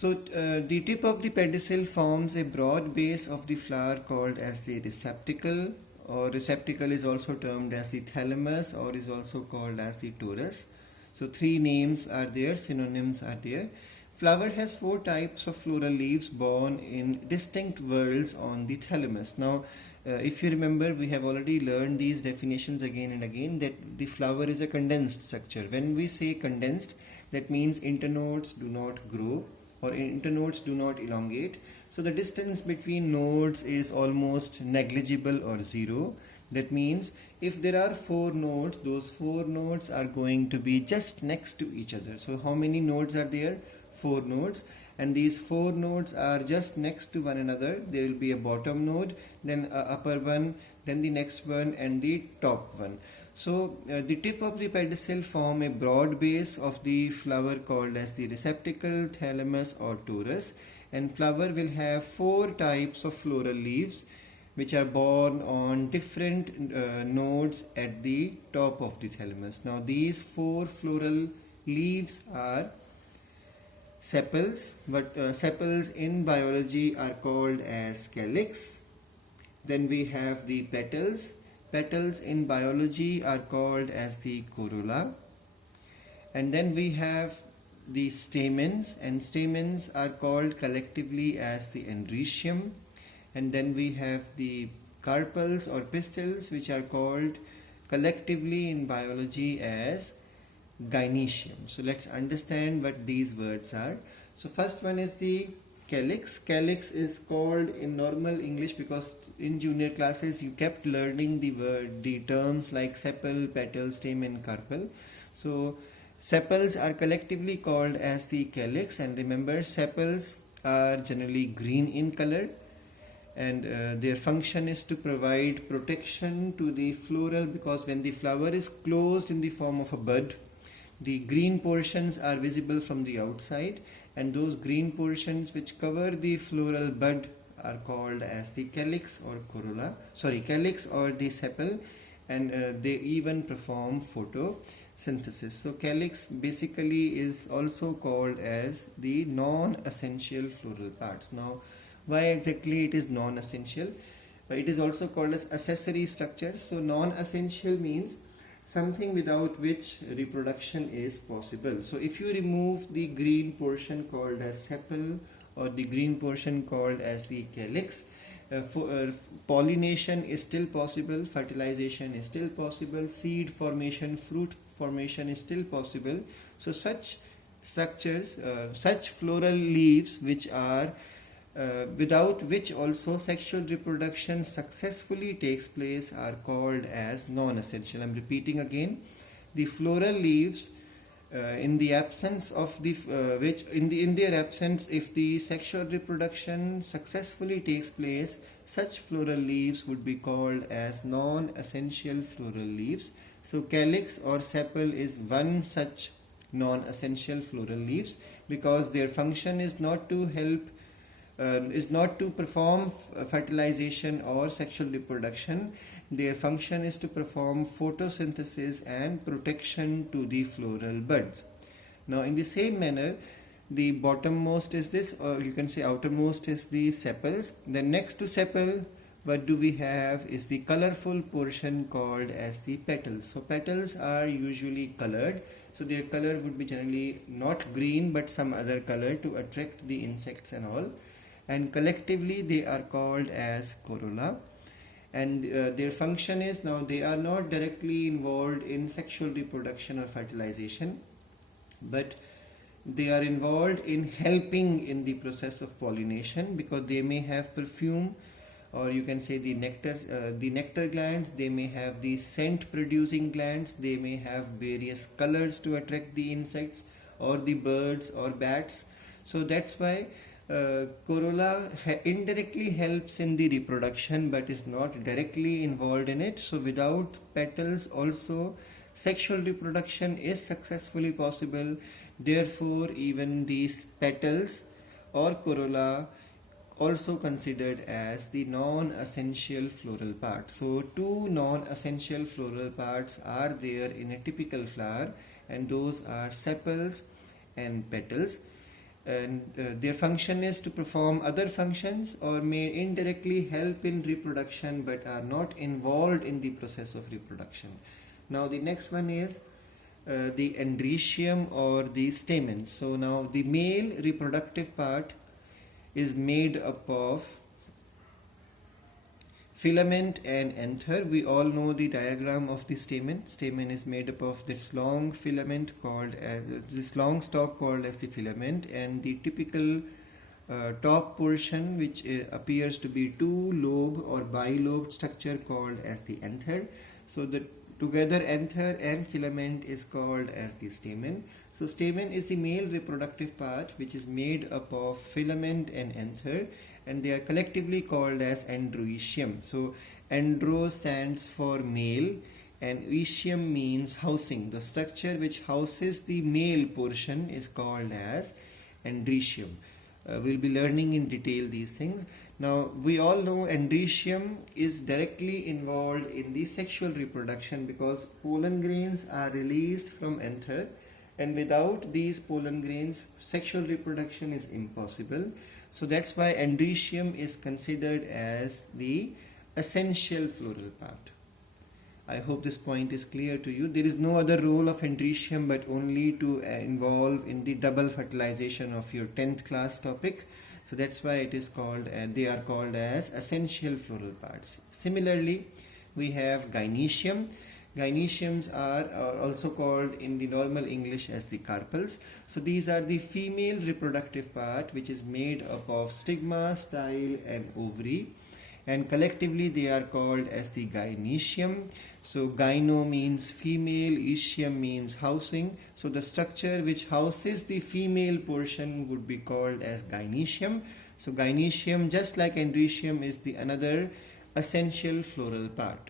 The tip of the pedicel forms a broad base of the flower called as the receptacle, or receptacle is also termed as the thalamus, or is also called as the torus. So three names are there, synonyms are there. Flower has four types of floral leaves borne in distinct whorls on the thalamus. Now, if you remember, we have already learned these definitions again and again, that the flower is a condensed structure. When we say condensed, that means internodes do not grow, or internodes do not elongate. So the distance between nodes is almost negligible or zero. That means if there are four nodes, those four nodes are going to be just next to each other. So how many nodes are there? Four nodes. And these four nodes are just next to one another. There will be a bottom node, then a upper one, then the next one, and the top one. So the tip of the pedicel form a broad base of the flower called as the receptacle, thalamus, or torus, and flower will have four types of floral leaves which are borne on different nodes at the top of the thalamus. Now these four floral leaves are sepals, but sepals in biology are called as calyx. Then we have the petals. Petals in biology are called as the corolla. And then we have the stamens, and stamens are called collectively as the androecium. And then we have the carpels or pistils, which are called collectively in biology as gynoecium. So let's understand what these words are. So first one is the calyx. Calyx is called in normal English because in junior classes you kept learning the terms like sepal, petal, stamen, carpel. So sepals are collectively called as the calyx, and remember, sepals are generally green in color, and their function is to provide protection to the floral, because when the flower is closed in the form of a bud, the green portions are visible from the outside, and those green portions which cover the floral bud are called as the calyx or corolla, calyx or the sepal, and they even perform photosynthesis. So calyx basically is also called as the non-essential floral parts. Now, why exactly it is non-essential? It is also called as accessory structures. So non-essential means something without which reproduction is possible. So if you remove the green portion called as sepal or the green portion called as the calyx, pollination is still possible, fertilization is still possible, seed formation, fruit formation is still possible. So such structures, such floral leaves which are without which also sexual reproduction successfully takes place are called as non-essential. I'm repeating again, the floral leaves in the absence of the in their absence, if the sexual reproduction successfully takes place, such floral leaves would be called as non-essential floral leaves. So calyx or sepal is one such non-essential floral leaves, because their function is not to perform fertilization or sexual reproduction. Their function is to perform photosynthesis and protection to the floral buds. Now in the same manner, the bottommost is this, or you can say outermost is the sepals. Then next to sepal, what do we have is the colorful portion called as the petals. So petals are usually colored. So their color would be generally not green but some other color to attract the insects and all. And collectively they are called as corolla, and their function is, now they are not directly involved in sexual reproduction or fertilization, but they are involved in helping in the process of pollination, because they may have perfume, or you can say the nectar glands, they may have the scent producing glands, they may have various colors to attract the insects or the birds or bats. So that's why corolla indirectly helps in the reproduction but is not directly involved in it. So without petals also sexual reproduction is successfully possible. Therefore even these petals or corolla also considered as the non-essential floral parts. So two non-essential floral parts are there in a typical flower, and those are sepals and petals. and their function is to perform other functions or may indirectly help in reproduction but are not involved in the process of reproduction. Now the next one is the andrecium or the stamen. So now the male reproductive part is made up of filament and anther. We all know the diagram of the stamen. Stamen is made up of this long filament called as this long stalk called as the filament, and the typical top portion which appears to be two-lobe or bilobed structure called as the anther. So the together anther and filament is called as the stamen. So stamen is the male reproductive part which is made up of filament and anther, and they are collectively called as androecium. So andro stands for male and ecium means housing. The structure which houses the male portion is called as andrecium. We'll be learning in detail these things. Now we all know andrecium is directly involved in the sexual reproduction because pollen grains are released from anther, and without these pollen grains sexual reproduction is impossible. So that's why andrecium is considered as the essential floral part. I hope this point is clear to you. There is no other role of andrecium but only to involve in the double fertilization of your 10th class topic. So that's why it is called, they are called as essential floral parts. Similarly, we have gynoecium. Gynoeciums are also called in the normal English as the carpels. So these are the female reproductive part which is made up of stigma, style and ovary, and collectively they are called as the gynoecium. So gyno means female, ecium means housing. So the structure which houses the female portion would be called as gynoecium. So gynoecium, just like andrecium, is the another essential floral part.